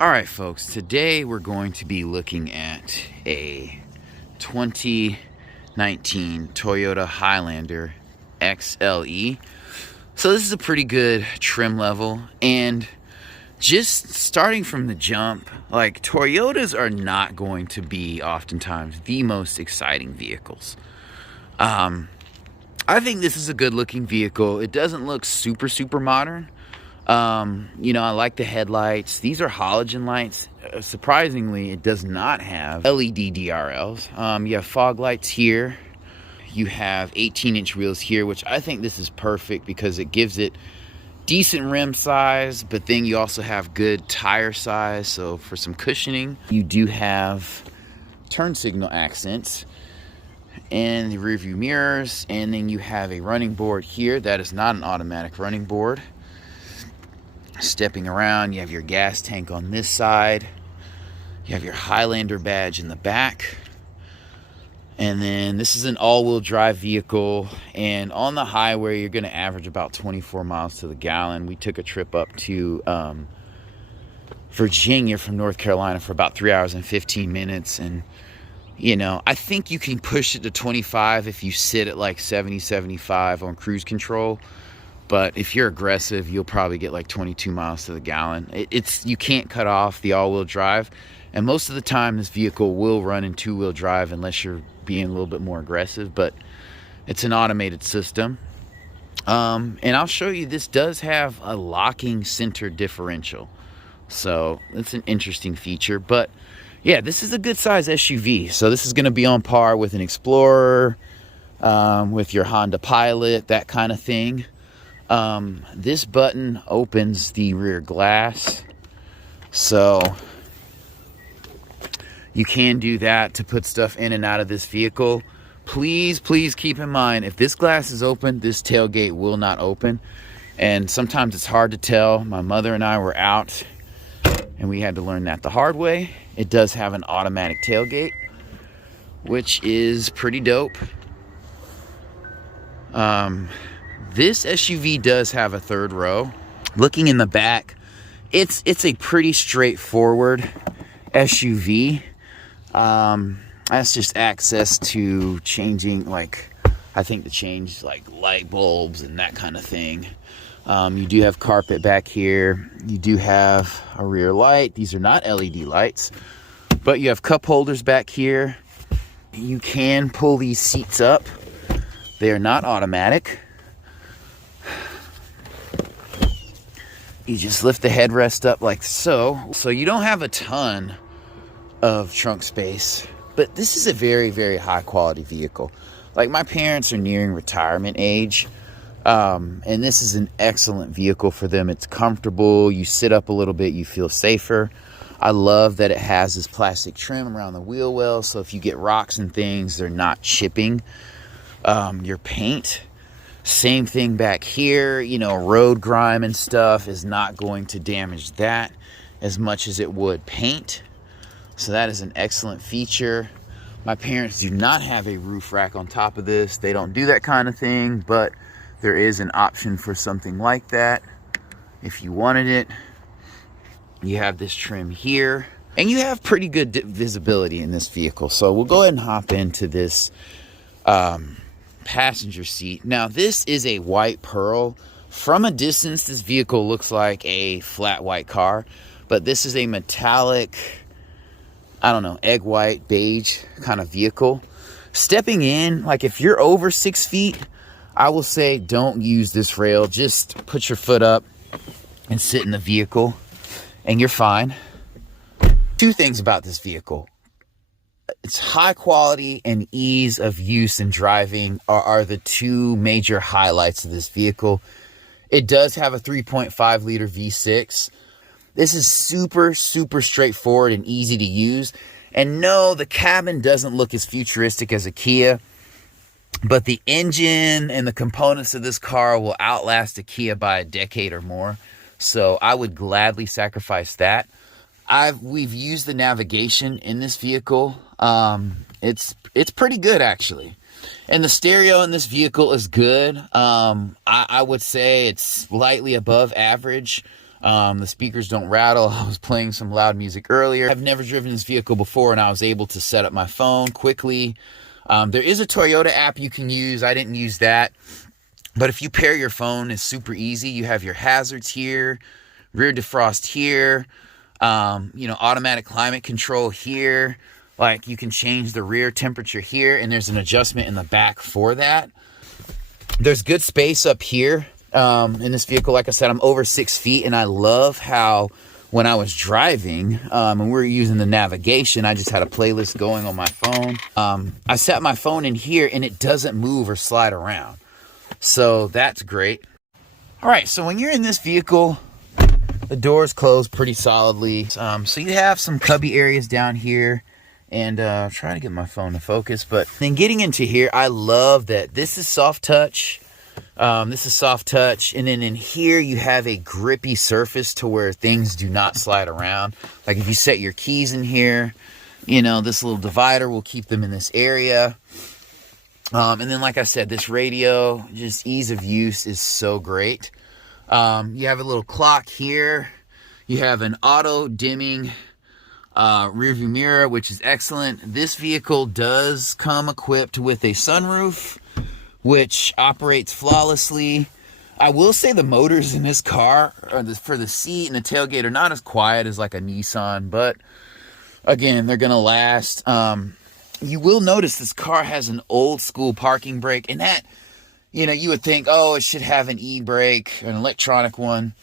All right, folks, today we're going to be looking at a 2019 Toyota Highlander XLE. So this is a pretty good trim level, and just starting from the jump, like, Toyotas are not going to be oftentimes the most exciting vehicles. I think this is a good looking vehicle. It doesn't look super modern. I like the headlights. These are halogen lights. Surprisingly, it does not have LED DRLs. You have fog lights here. You have 18-inch wheels here, which I think this is perfect because it gives it decent rim size, but then you also have good tire size. So for some cushioning, you do have turn signal accents and the rear view mirrors, and then you have a running board here. That is not an automatic running board. Stepping around, you have your gas tank on this side, you have your Highlander badge in the back, and then this is an all-wheel drive vehicle, and on the highway you're going to average about 24 miles to the gallon. We took a trip up to Virginia from North Carolina for about 3 hours and 15 minutes, and I think you can push it to 25 if you sit at like 70-75 on cruise control. But if you're aggressive, you'll probably get like 22 miles to the gallon. You can't cut off the all-wheel drive. And most of the time, this vehicle will run in two-wheel drive unless you're being a little bit more aggressive. But it's an automated system. And I'll show you, this does have a locking center differential. So it's an interesting feature. But yeah, this is a good-size SUV. So this is going to be on par with an Explorer, with your Honda Pilot, that kind of thing. This button opens the rear glass, so you can do that to put stuff in and out of this vehicle. Please keep in mind, if this glass is open, this tailgate will not open, and sometimes it's hard to tell. My mother and I were out and we had to learn that the hard way. It does have an automatic tailgate, which is pretty dope. This SUV does have a third row. Looking in the back, it's a pretty straightforward SUV. That's just access to changing, I think to change light bulbs and that kind of thing. You do have carpet back here. You do have a rear light. These are not LED lights, but you have cup holders back here. You can pull these seats up. They are not automatic. You just lift the headrest up like so. So you don't have a ton of trunk space, but this is a very high quality vehicle. Like, my parents are nearing retirement age, and this is an excellent vehicle for them. It's comfortable. You sit up a little bit, you feel safer. I love that it has this plastic trim around the wheel well, so if you get rocks and things, they're not chipping your paint. Same thing back here, road grime and stuff is not going to damage that as much as it would paint. So that is an excellent feature. My parents do not have a roof rack on top of this. They don't do that kind of thing, but there is an option for something like that if you wanted it. You have this trim here, and you have pretty good visibility in this vehicle. So we'll go ahead and hop into this passenger seat. Now, this is a white pearl. From a distance, this vehicle looks like a flat white car, but this is a metallic, I don't know, egg white, beige kind of vehicle. Stepping in, if you're over 6 feet, I will say don't use this rail. Just put your foot up and sit in the vehicle and you're fine. Two things about this vehicle. Its high quality and ease of use and driving are the two major highlights of this vehicle. It does have a 3.5 liter V6. This is super straightforward and easy to use. And no, the cabin doesn't look as futuristic as a Kia, but the engine and the components of this car will outlast a Kia by a decade or more. So I would gladly sacrifice that. We've used the navigation in this vehicle. It's pretty good, actually. And the stereo in this vehicle is good. I would say it's slightly above average. The speakers don't rattle. I was playing some loud music earlier. I've never driven this vehicle before, and I was able to set up my phone quickly. There is a Toyota app you can use. I didn't use that. But if you pair your phone, it's super easy. You have your hazards here, rear defrost here, automatic climate control here. Like, you can change the rear temperature here, and there's an adjustment in the back for that. There's good space up here in this vehicle. Like I said, I'm over 6 feet, and I love how when I was driving and we were using the navigation, I just had a playlist going on my phone. I set my phone in here, and it doesn't move or slide around. So that's great. All right, so when you're in this vehicle, the doors close pretty solidly. So you have some cubby areas down here, and trying to get my phone to focus. But then getting into here, I love that this is soft touch. This is soft touch, and then in here you have a grippy surface to where things do not slide around. Like if you set your keys in here, this little divider will keep them in this area. And then, like I said, this radio, just ease of use is so great. You have a little clock here. You have an auto dimming rear view mirror, which is excellent. This vehicle does come equipped with a sunroof, which operates flawlessly. I will say the motors in this car, for the seat and the tailgate, are not as quiet as like a Nissan, but again, they're gonna last. You will notice this car has an old school parking brake, and that, you would think, oh, it should have an e-brake, an electronic one,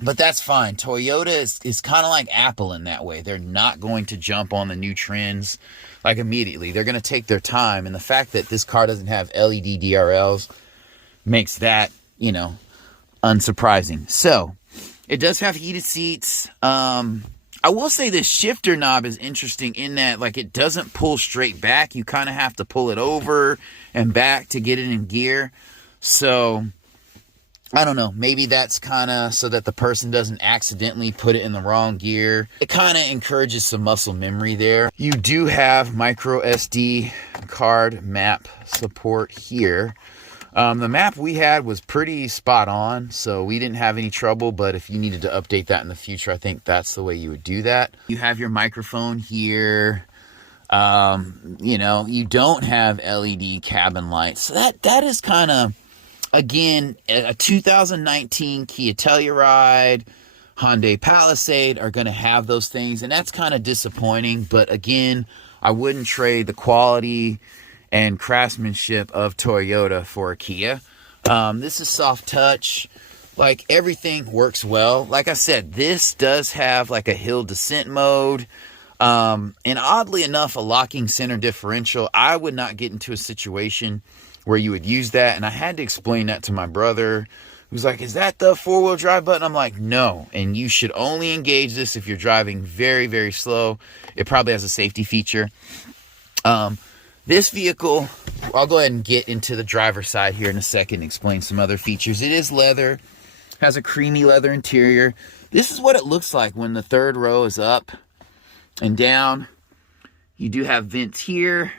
but that's fine. Toyota is kind of like Apple in that way. They're not going to jump on the new trends like immediately. They're going to take their time, and the fact that this car doesn't have LED DRLs makes that, unsurprising. So it does have heated seats. I will say this shifter knob is interesting in that, like, it doesn't pull straight back. You kind of have to pull it over and back to get it in gear. So, I don't know. Maybe that's kind of so that the person doesn't accidentally put it in the wrong gear. It kind of encourages some muscle memory there. You do have micro SD card map support here. The map we had was pretty spot on, so we didn't have any trouble, but if you needed to update that in the future, I think that's the way you would do that. You have your microphone here. You don't have LED cabin lights. So that is kind of, again, a 2019 Kia Telluride, Hyundai Palisade are going to have those things, and that's kind of disappointing, but again, I wouldn't trade the quality and craftsmanship of Toyota for a Kia. This is soft touch. Like, everything works well. Like I said, this does have like a hill descent mode. And oddly enough, a locking center differential. I would not get into a situation where you would use that. And I had to explain that to my brother, who's like, is that the four-wheel drive button? I'm like, no. And you should only engage this if you're driving very, very slow. It probably has a safety feature. This vehicle, I'll go ahead and get into the driver's side here in a second and explain some other features. It is leather, has a creamy leather interior. This is what it looks like when the third row is up and down. You do have vents here.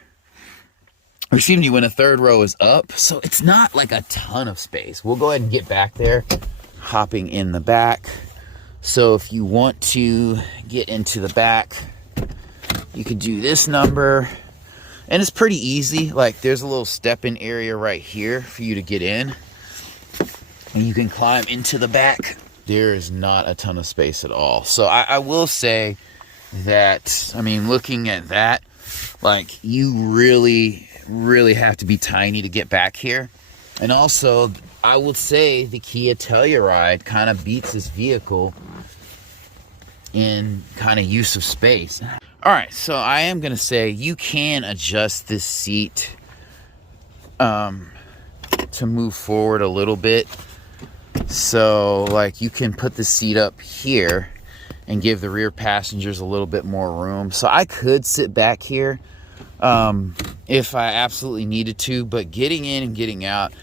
Or excuse me, when a third row is up. So it's not like a ton of space. We'll go ahead and get back there, hopping in the back. So if you want to get into the back, you could do this number. And it's pretty easy. Like, there's a little step-in area right here for you to get in. And you can climb into the back. There is not a ton of space at all. So I will say that, looking at that, like, you really, really have to be tiny to get back here. And also, I would say the Kia Telluride kind of beats this vehicle in kind of use of space. All right, so I am going to say you can adjust this seat to move forward a little bit. So, like, you can put the seat up here and give the rear passengers a little bit more room. So I could sit back here if I absolutely needed to, but getting in and getting out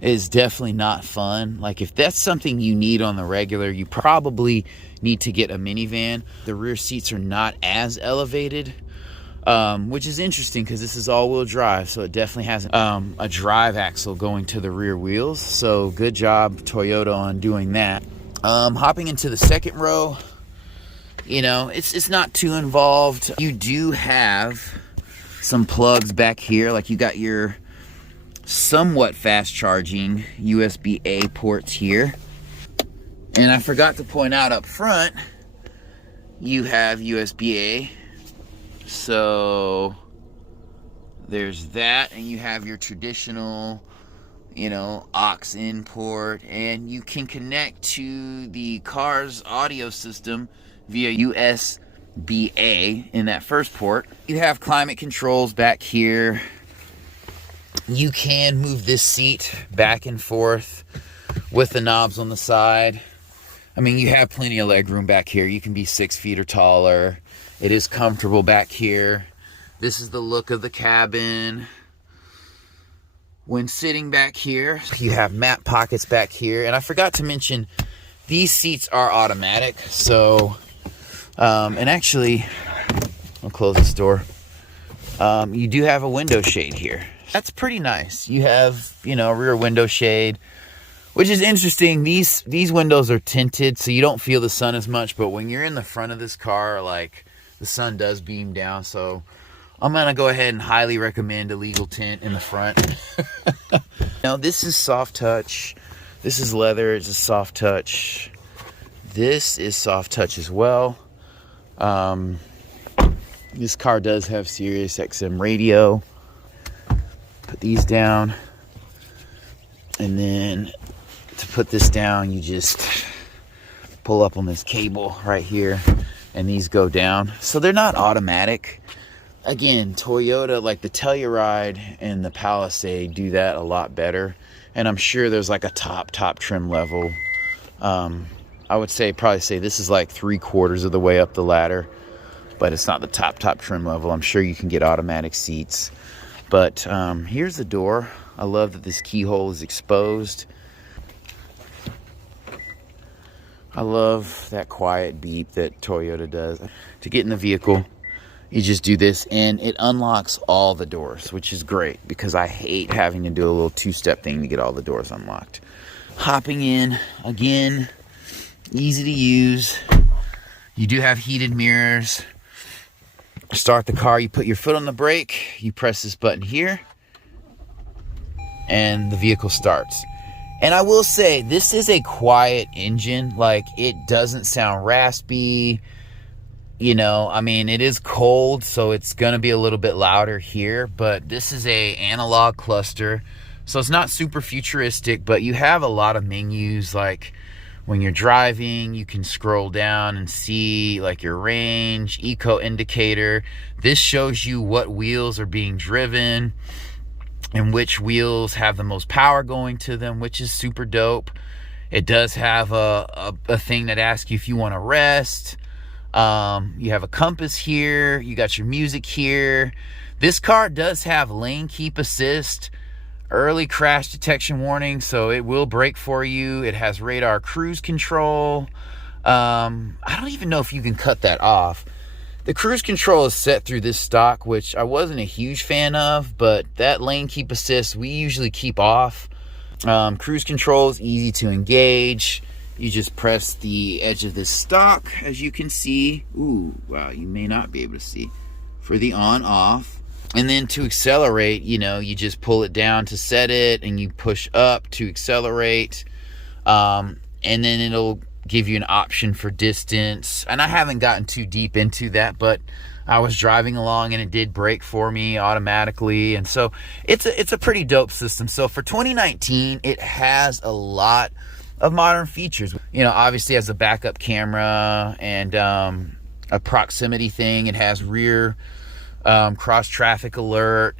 is definitely not fun. Like, if that's something you need on the regular, you probably need to get a minivan. The rear seats are not as elevated, which is interesting because this is all-wheel drive, so it definitely has a drive axle going to the rear wheels. So good job, Toyota, on doing that. Hopping into the second row, you know, it's not too involved. You do have some plugs back here, like you got your somewhat fast charging USB-A ports here. And I forgot to point out up front, you have USB-A. So there's that, and you have your traditional, you know, aux in port, and you can connect to the car's audio system via USB-A in that first port. You have climate controls back here. You can move this seat back and forth with the knobs on the side. I mean, you have plenty of leg room back here. You can be 6 feet or taller. It is comfortable back here. This is the look of the cabin. When sitting back here, you have map pockets back here. And I forgot to mention, these seats are automatic. So, and actually, I'll close this door. You do have a window shade here. That's pretty nice. You have, you know, rear window shade, which is interesting. These windows are tinted, so you don't feel the sun as much. But when you're in the front of this car, like, the sun does beam down. So I'm gonna go ahead and highly recommend a legal tint in the front. Now this is soft touch. This is leather. It's a soft touch. This is soft touch as well. This car does have Sirius XM radio. Put these down, and then to put this down, you just pull up on this cable right here, and these go down. So they're not automatic. Again, Toyota, like the Telluride and the Palisade, do that a lot better. And I'm sure there's like a top trim level. I would probably say this is like 3/4 of the way up the ladder, but it's not the top trim level. I'm sure you can get automatic seats. But here's the door. I love that this keyhole is exposed. I love that quiet beep that Toyota does. To get in the vehicle, you just do this, and it unlocks all the doors, which is great because I hate having to do a little 2-step thing to get all the doors unlocked. Hopping in, again, easy to use. You do have heated mirrors. Start the car, you put your foot on the brake, you press this button here, and the vehicle starts. And I will say, this is a quiet engine. Like, it doesn't sound raspy. You know, I mean, it is cold, so it's going to be a little bit louder here. But this is a analog cluster, so it's not super futuristic, but you have a lot of menus. Like, when you're driving, you can scroll down and see, like, your range, eco indicator. This shows you what wheels are being driven and which wheels have the most power going to them, which is super dope. It does have a thing that asks you if you want to rest. You have a compass here. You got your music here. This car does have lane keep assist, early crash detection warning, so it will brake for you. It has radar cruise control. I don't even know if you can cut that off. The cruise control is set through this stock, which I wasn't a huge fan of, but that lane keep assist we usually keep off. Cruise control is easy to engage. You just press the edge of this stock, as you can see. Ooh, wow, you may not be able to see. For the on-off. And then to accelerate, you know, you just pull it down to set it, and you push up to accelerate. And then it'll give you an option for distance. And I haven't gotten too deep into that, but I was driving along and it did brake for me automatically. And so it's a pretty dope system. So for 2019, it has a lot of modern features. You know, obviously it has a backup camera and a proximity thing. It has rear cross traffic alert.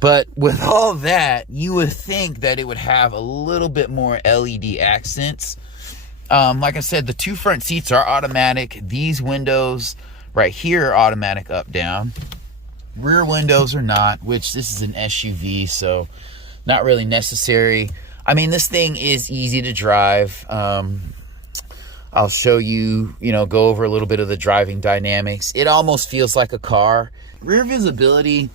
But with all that, you would think that it would have a little bit more LED accents. Like I said, the 2 front seats are automatic. These windows right here are automatic up, down. Rear windows are not, which this is an SUV, so not really necessary. I mean, this thing is easy to drive. I'll show you, go over a little bit of the driving dynamics. It almost feels like a car. Rear visibility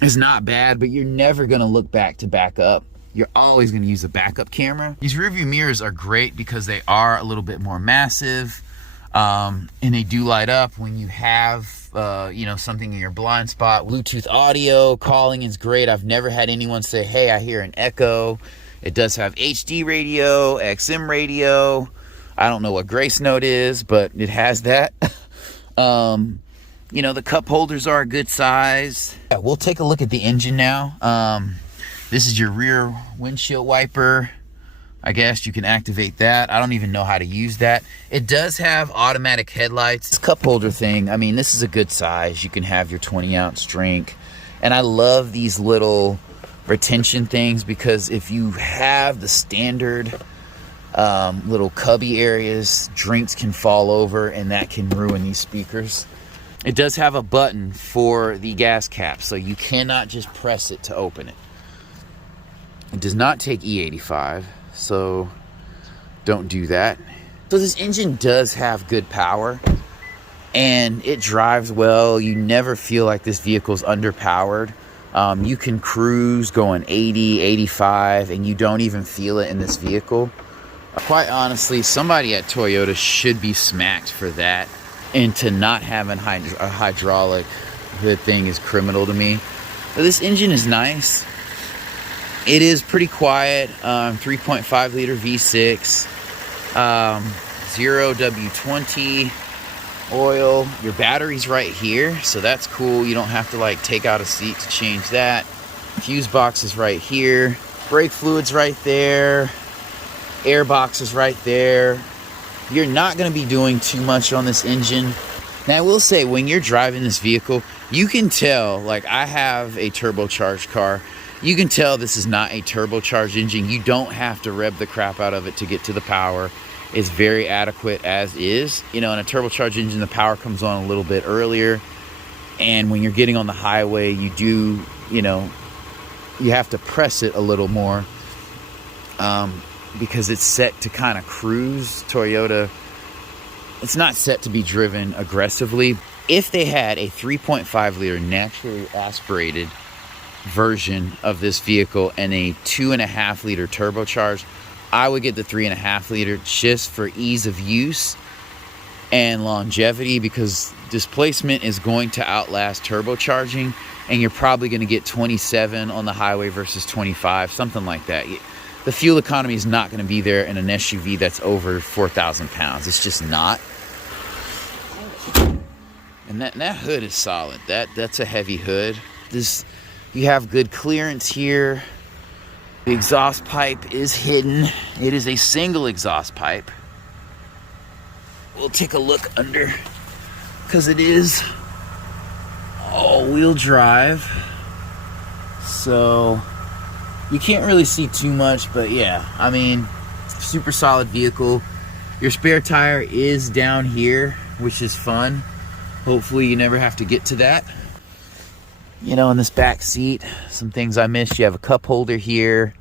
is not bad, but you're never going to look back to back up. you're always going to use a backup camera. These rearview mirrors are great because they are a little bit more massive, and they do light up when you have you know, something in your blind spot. Bluetooth audio calling is great. I've never had anyone say, hey, I hear an echo. It does have HD radio, XM radio. I don't know what Grace Note is, but it has that. You know, the cup holders are a good size. Yeah, we'll take a look at the engine now. This is your rear windshield wiper. I guess you can activate that. I don't even know how to use that. It does have automatic headlights. This cup holder thing, I mean, this is a good size. You can have your 20-ounce drink. And I love these little retention things because if you have the standard little cubby areas, drinks can fall over and that can ruin these speakers. It does have a button for the gas cap, so you cannot just press it to open it. It does not take E85, so don't do that. So this engine does have good power and it drives well. You never feel like this vehicle's underpowered. You can cruise going 80, 85, and you don't even feel it in this vehicle. Quite honestly, somebody at Toyota should be smacked for that. And to not have a hydraulic hood thing is criminal to me. But this engine is nice. It is pretty quiet. 3.5 liter V6. 0 W20 oil. Your battery's right here, so that's cool. You don't have to like take out a seat to change that. Fuse box is right here. Brake fluid's right there. Air box is right there. You're not going to be doing too much on this engine. Now, I will say, when you're driving this vehicle, you can tell, like I have a turbocharged car, you can tell this is not a turbocharged engine. You don't have to rev the crap out of it to get to the power. It's very adequate as is. You know, in a turbocharged engine, the power comes on a little bit earlier. And when you're getting on the highway, you do, you know, you have to press it a little more. Because it's set to kind of cruise. Toyota, it's not set to be driven aggressively. If they had a 3.5 liter naturally aspirated version of this vehicle and a 2.5 liter turbocharged, I would get the 3.5 liter just for ease of use and longevity, because displacement is going to outlast turbocharging, and you're probably going to get 27 on the highway versus 25, something like that. The fuel economy is not going to be there in an SUV that's over 4,000 pounds. It's just not. And that hood is solid. That's a heavy hood. You have good clearance here. The exhaust pipe is hidden. It is a single exhaust pipe. We'll take a look under, because it is all-wheel drive. So you can't really see too much, but yeah, I mean, super solid vehicle. Your spare tire is down here, which is fun. Hopefully you never have to get to that. You know, in this back seat, some things I missed. You have a cup holder here.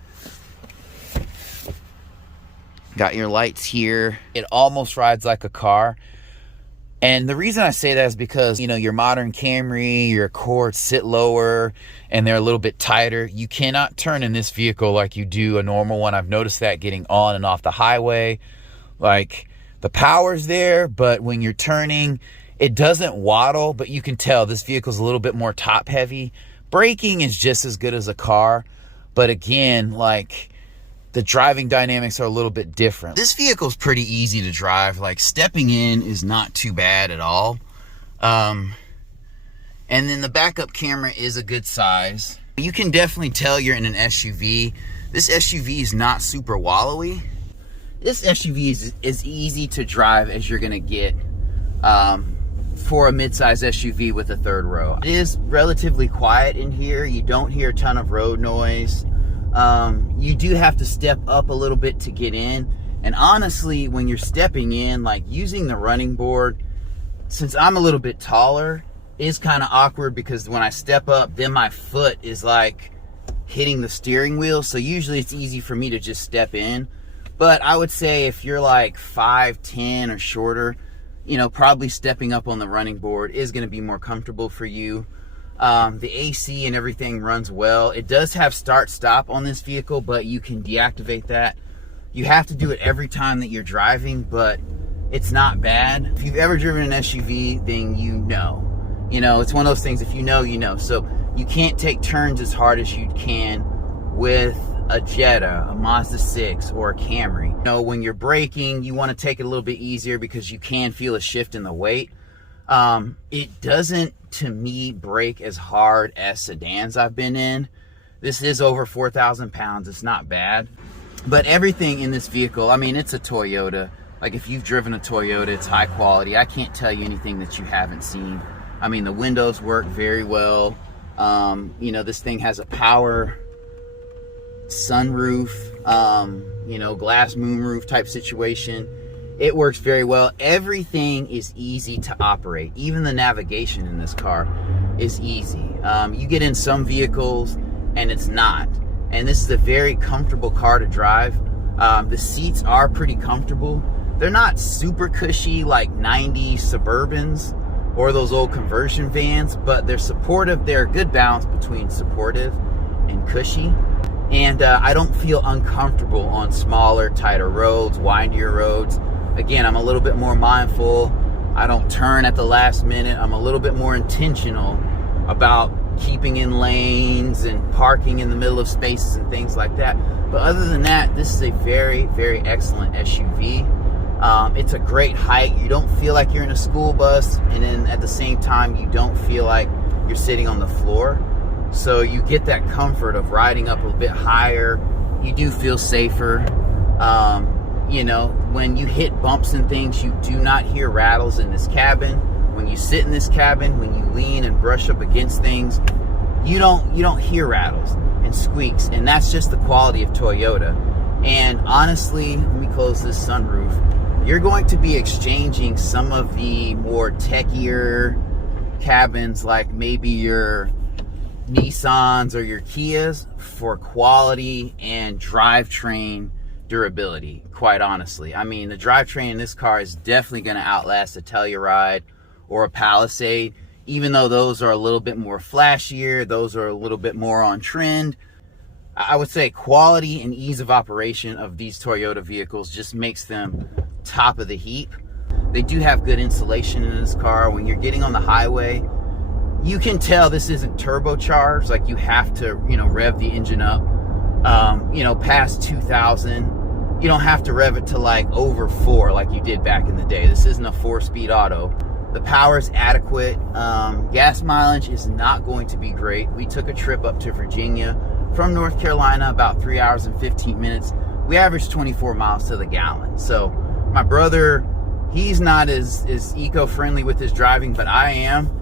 Got your lights here. It almost rides like a car. And the reason I say that is because, you know, your modern Camry, your Accord sit lower and they're a little bit tighter. You cannot turn in this vehicle like you do a normal one. I've noticed that getting on and off the highway. Like, the power's there, but when you're turning, it doesn't waddle, but you can tell this vehicle's a little bit more top heavy. Braking is just as good as a car, but again, like, the driving dynamics are a little bit different. This vehicle's pretty easy to drive. Like, stepping in is not too bad at all. And then the backup camera is a good size. You can definitely tell you're in an SUV. This SUV is not super wallowy. This SUV is as easy to drive as you're gonna get for a midsize SUV with a third row. It is relatively quiet in here. You don't hear a ton of road noise. You do have to step up a little bit to get in. And honestly, when you're stepping in, like using the running board, since I'm a little bit taller, is kind of awkward because when I step up, then my foot is like hitting the steering wheel. So usually it's easy for me to just step in. But I would say if you're like 5'10" or shorter, you know, probably stepping up on the running board is going to be more comfortable for you. The AC and everything runs well. It does have start stop on this vehicle, but you can deactivate that. You have to do it every time that you're driving, but it's not bad. If you've ever driven an SUV, then you know. You know, it's one of those things, if you know, you know. So you can't take turns as hard as you can with a Jetta, a Mazda 6, or a Camry. You know, when you're braking, you want to take it a little bit easier because you can feel a shift in the weight. It doesn't, to me, brake as hard as sedans I've been in. This is over 4,000 pounds. It's not bad. But everything in this vehicle, I mean, it's a Toyota. Like, if you've driven a Toyota, it's high quality. I can't tell you anything that you haven't seen. I mean, the windows work very well. You know, this thing has a power sunroof, you know, glass moonroof type situation. It works very well. Everything is easy to operate. Even the navigation in this car is easy. You get in some vehicles and it's not. And this is a very comfortable car to drive. The seats are pretty comfortable. They're not super cushy like 90s Suburbans or those old conversion vans, but they're supportive. They're a good balance between supportive and cushy. And I don't feel uncomfortable on smaller, tighter roads, windier roads. Again, I'm a little bit more mindful. I don't turn at the last minute. I'm a little bit more intentional about keeping in lanes and parking in the middle of spaces and things like that. But other than that, this is a very, very excellent SUV. It's a great height. You don't feel like you're in a school bus, and then at the same time, you don't feel like you're sitting on the floor. So you get that comfort of riding up a bit higher. You do feel safer. You know, when you hit bumps and things, you do not hear rattles in this cabin. When you sit in this cabin, when you lean and brush up against things, you don't hear rattles and squeaks, and that's just the quality of Toyota. And honestly, let me close this sunroof. You're going to be exchanging some of the more techier cabins, like maybe your Nissans or your Kias, for quality and drivetrain durability, quite honestly. I mean, the drivetrain in this car is definitely going to outlast a Telluride or a Palisade, even though those are a little bit more flashier, those are a little bit more on trend. I would say quality and ease of operation of these Toyota vehicles just makes them top of the heap. They do have good insulation in this car. When you're getting on the highway, you can tell this isn't turbocharged. Like, you have to, you know, rev the engine up, you know, past 2,000. You don't have to rev it to like over 4 like you did back in the day. This isn't a 4-speed auto. The power is adequate. Gas mileage is not going to be great. We took a trip up to Virginia from North Carolina, about 3 hours and 15 minutes. We averaged 24 miles to the gallon. So my brother, he's not as eco-friendly with his driving, but I am.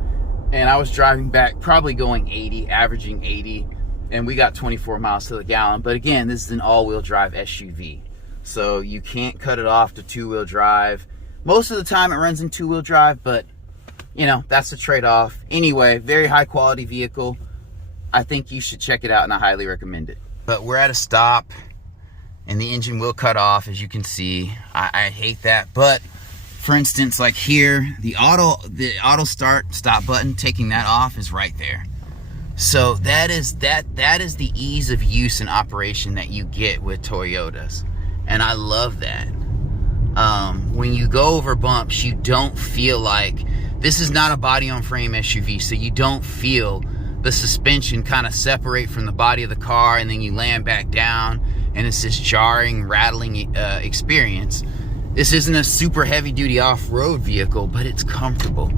And I was driving back, probably going 80, averaging 80, and we got 24 miles to the gallon. But again, this is an all-wheel drive SUV, so you can't cut it off to two-wheel drive. Most of the time it runs in two-wheel drive, but you know, that's the trade-off. Anyway, very high-quality vehicle. I think you should check it out, and I highly recommend it. But we're at a stop, and the engine will cut off, as you can see. I hate that, but for instance, like here, the auto stop button, taking that off is right there. So that is the ease of use and operation that you get with Toyotas, and I love that. When you go over bumps, you don't feel like, this is not a body on frame SUV, so you don't feel the suspension kind of separate from the body of the car, and then you land back down, and it's this jarring, rattling experience. This isn't a super heavy-duty off-road vehicle, but it's comfortable.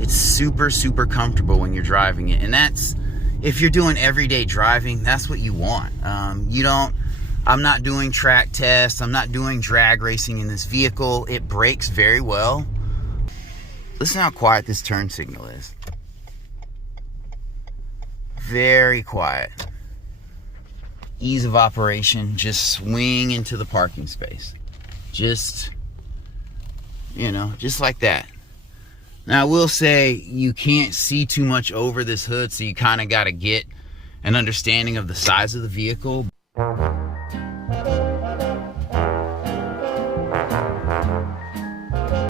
It's super, super comfortable when you're driving it. And that's, if you're doing everyday driving, that's what you want. I'm not doing track tests. I'm not doing drag racing in this vehicle. It brakes very well. Listen how quiet this turn signal is. Very quiet. Ease of operation, just swing into the parking space. Just, you know, just like that. Now, I will say you can't see too much over this hood, so you kind of got to get an understanding of the size of the vehicle.